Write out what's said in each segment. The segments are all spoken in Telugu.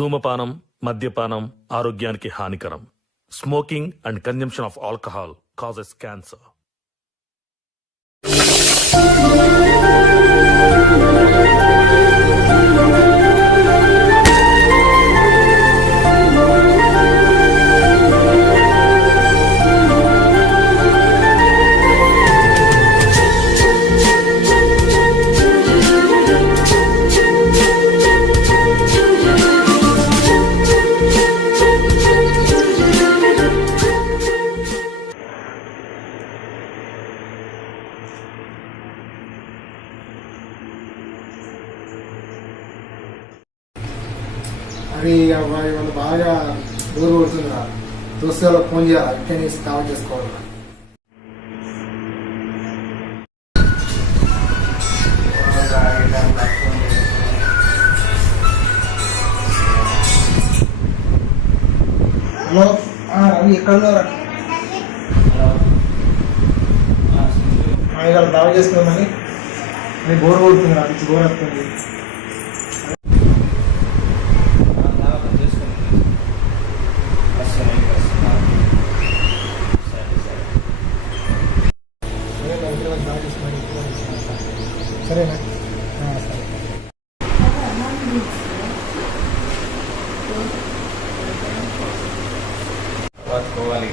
ధూమపానం, మద్యపానం ఆరోగ్యానికి హానికరం. Smoking and consumption of alcohol causes cancer. అది వాళ్ళు బాగా దూరం పడుతుందిరా. దోస్తు వాళ్ళకి ఫోన్ చేయాలి, అట్టే కావాలి చేసుకోవాలి. హలో రవి, ఎక్కడ ఉన్నారా? ఇవాళ దావా చేసుకోమని బోర్ కొడుతుంది, అది బోర్ వస్తుంది. సరేనా? సరే. పోవాలి.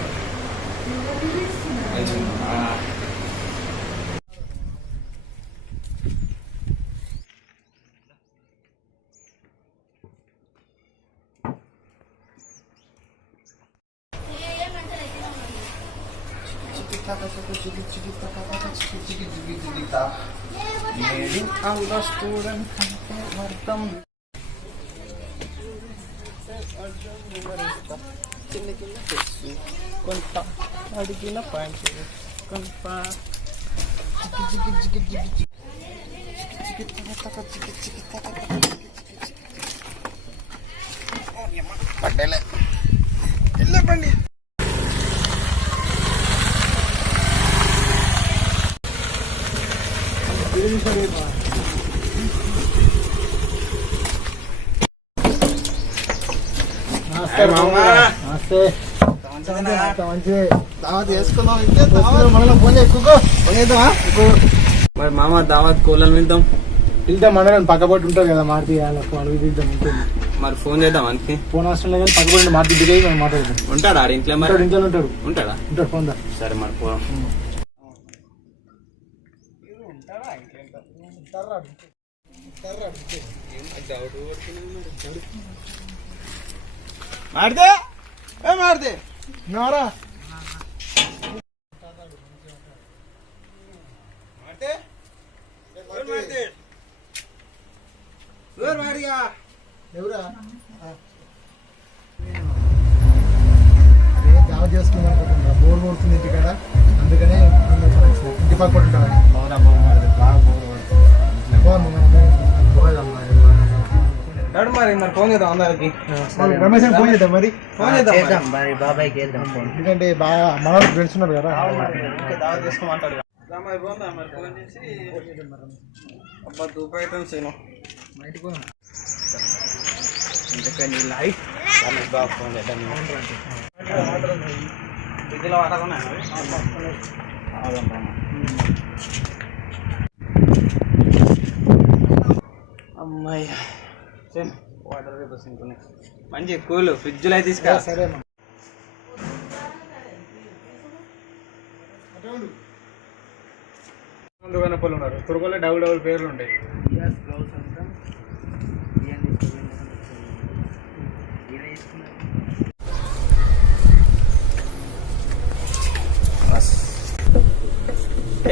కొంత అడిగిన పాయింట్ కొంత పట్టేలే వెళ్ళండి. మరి మామ దావత్ కోళ్ళని విద్దాం. వెళ్తాం మండలం పక్కపట్టు ఉంటుంది కదా, మారుతి అడుగు తీద్దాం. మరి ఫోన్ చేద్దాం అంతే. ఫోన్ అవసరం లేదు కానీ పక్కపట్టు మారుతి దిగి మనం మాట్లాడదాం. ఉంటాడా ఆడ ఇంట్లో? మరి ఇంట్లో ఉంటాడు. ఉంటాడా? ఉంటాడు. ఫోన్ దా. సరే మరి పోదాం. మాడితే మాడితే నారా ఎవరా జాబ్ చేసుకుందాం అనుకుంటున్నా. బోర్ కొడుతుంది ఇంటికాడ, అందుకనే ఇంటి పక్క ఉంటాను. మరి మరి ఫోన్ చేద్దాం అందరికి. రమేష్ ఫోన్ చేద్దాం. మరి ఫోన్ చేద్దాం మరి బాబాయ్కి వెళ్దాం. ఎందుకంటే బాగా మన ఫ్రెండ్స్ ఉన్నారు కదా, దావత్ చేసుకోమంటాడు. మరి పోందా మరి ఫోన్ చేసి అబ్బా దూపైతం చేయను బయటకు ఇంతకే నీ లైఫ్ బాగా ఫోన్ చేద్దాం. ఫ్రిడ్జ్లో వాటర్ ఉన్నాయి. అమ్మాయి వాటర్ రేపు మంచి కూల్ ఫ్రిడ్జ్లో అయితే తీసుకురా. సరే. పళ్ళు ఉన్నారు. తురుకోలో డబుల్ పేర్లు ఉంటాయి.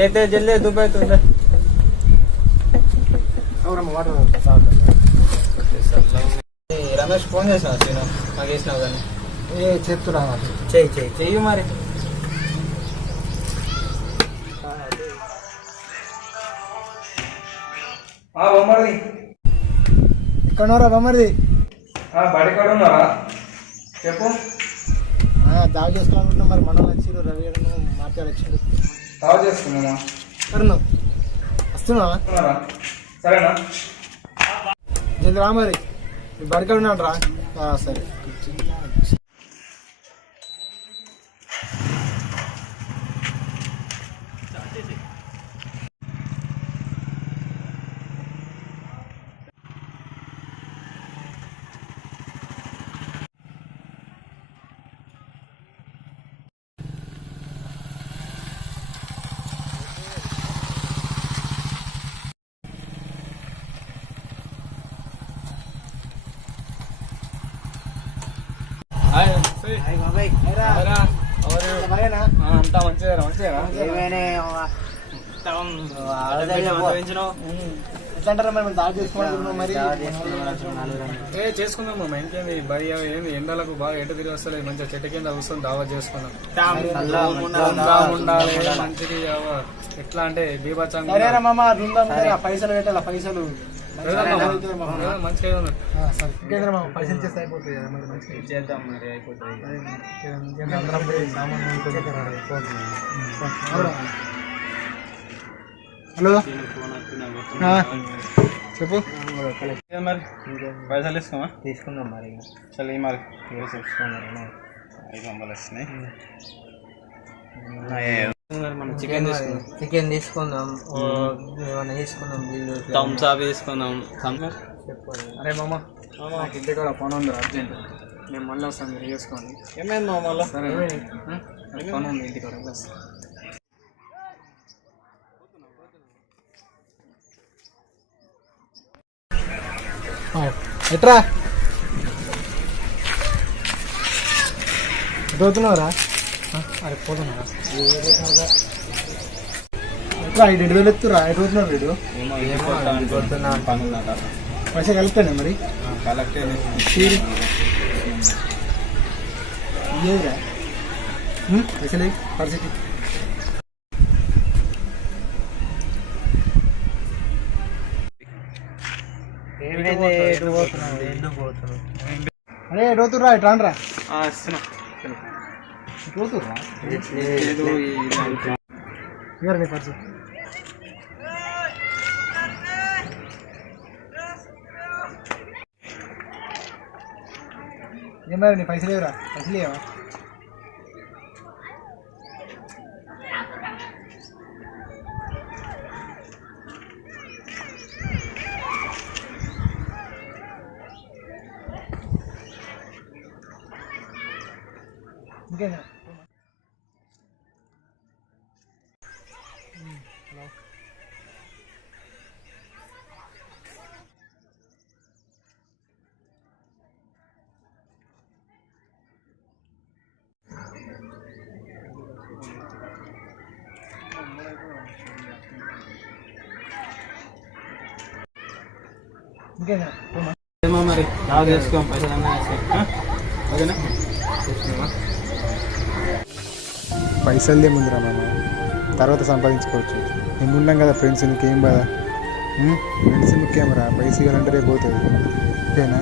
అయితే జల్దీ దుబాయ్ అవుతుంది. రమేష్ ఫోన్ చేసినావు సీను, నాకు వేసినావు కానీ చెప్తున్నా. చెయ్యి మరి. బొమ్మది ఎక్కడున్నారా బొమ్మది? బడి కాడ ఉన్నారా? చెప్పు. జాబ్ చేసుకోవాలనుకుంటున్నా. మరి మనల్ని వచ్చిండు, రవి గారు మాట్లాడొచ్చిండు. జాబ్ చేసుకున్నామా? వస్తున్నా. సరేనా? జల్ది రా మరి, బడికాడ ఉన్నాడు రా. సరే అంతా మంచిగా ఎట్లా మరి దాడి చేసుకోవాలి మరి చేసుకుందాం మా ఇంకేంది భయ ఏంది ఎండలకు బాగా ఎట తిరిగి వస్తలేదు మంచిగా చెట్టు కింద కూర్చొని దావా చేసుకుందాం ఉండాలి మంచిది ఎట్లా అంటే బీభత్సంగా పైసలు పెట్టాలి పైసలు మంచిగా పైసలు చేస్తే అయిపోతుంది కదా మరి మంచిగా చేద్దాం మరి అయిపోతుంది. అందరం పోయి సామాన్ హలో చెప్పు మరి పైసలు తీసుకోమా తీసుకుందాం మరి చల్ మరి 500 వచ్చినాయి. మనం చికెన్ తీసుకుందాం ఏమన్నా తీసుకుందాం బిల్లు థమ్స్ అప్ తీసుకుందాం. అరే మామ నాకు ఇంటి కూడా పని ఉంది అర్జెంట్, నేను మళ్ళీ వస్తాను మీరు చేసుకోండి. ఏమైంది మామ మళ్ళీ పని ఉంది ఇంటి కూడా వస్తాను. ఎట్రా పోతున్నావురా? అరే పోతున్నారా? ఎట్లా 2,000 ఎత్తురా? ఎటు పోతున్నావు వీడు? పైసా కలుపుతానే మరి ఇదేరా పైసలే పరిస్థితి అరే ఎటు పోతుర్రా? ఎటు రానరా? ఎటు పోతుర్రా? ఇవ్వరా నీ పర్సు? ఏమరా నీ పైసలు లేవురా? పైసలు లేవా? ఇంకేనా? హలో ఇంకేనా? మరి దావా చేసుకోం పైసలు ఓకేనా? పైసలే ముందురా మామ, తర్వాత సంపాదించుకోవచ్చు. మేము ఉన్నాం కదా ఫ్రెండ్స్, నీకేం బాధ? ఫ్రెండ్స్ ముఖ్యం రా, పైసలు ఇవ్వాలంటే రేపు పోతుంది. ఓకేనా?